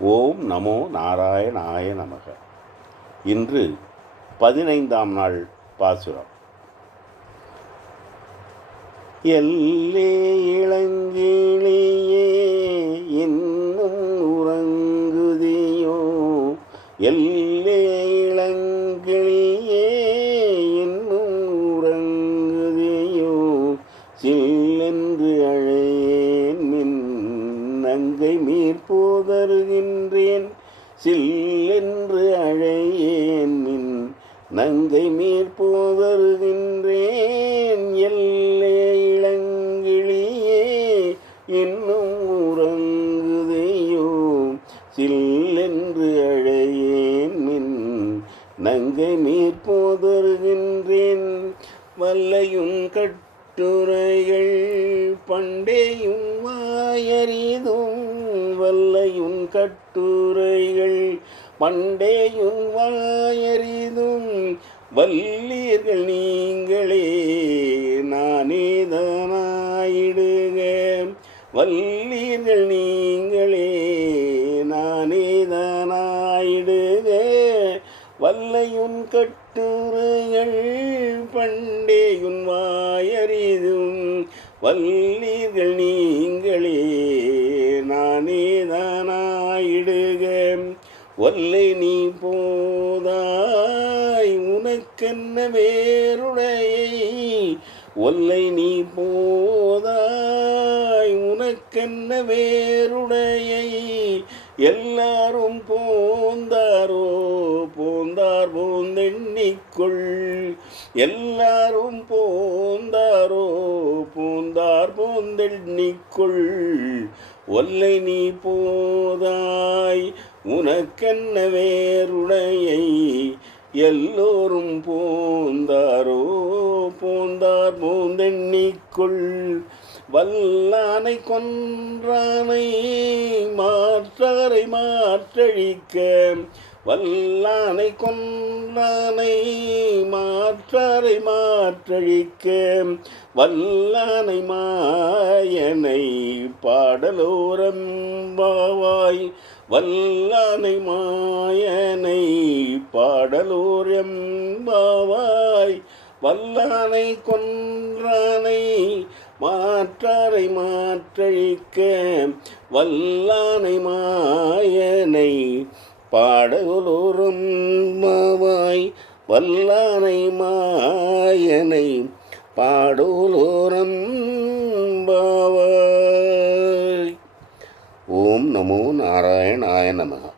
ஓம் நமோ நாராயணாய நமக. இன்று பதினைந்தாம் நாள் பாசுரம். எல்லே இளங்கிளியே சில்லென்று அழையேன் மின் நங்கை மீற்போதருகின்றேன் எல்லே இளங்கிளியே இன்னும் உறங்குதையோ? சில்லென்று அழையேன் மின் நங்கை மீற்போதருகின்றேன் வல்லையும் கட்டுரைகள் பண்டேயும் வாயறிதும் வல்லையுன் கட்டுரைகள் மண்டேயுன் வாயறிதும் வல்லீர்கள் நீங்களே நானேதனாயிடுக வல்லீர்கள் நீங்களே நானேதனாயிடுக வல்லையுன் கட்டுரைகள் பண்டேயுன் வாயறிதும் வல்லீர்கள் நீ வல்லை நீ போதாய் உனக்கென்ன வேருடையை ஒல்லை நீ போதாய் உனக்கென்ன வேருடையை எல்லாரும் போந்தாரோ? போந்தார் போந்தெண்ணிக்குள். எல்லாரும் போந்தாரோ? போந்தார் போந்தெண்ணிக்குள். ஒல்லை நீ போதாய் உனக்கென்ன வேருடையை எல்லோரும் போந்தாரோ? போந்தார் போந்தெண்ணிக்குள் வல்லானை கொன்றானை மாற்றாரை மாற்றழிக்க வல்லானை கொன்றானை மாற்றாரை மாற்றழிக்க வல்லானை மாயனை பாடலோரம் பாவாய் வல்லானை மாயனை பாடலோரம் பாவாய் வல்லானை கொன்றானை மாற்றாரை மாற்றழிக்க வல்லானை மாயனை பாடகுலூரும் மாவாய் வல்லானை மாயனை பாடலோரம் பாவாய். ஓம் நமோ நாராயணாய நமகா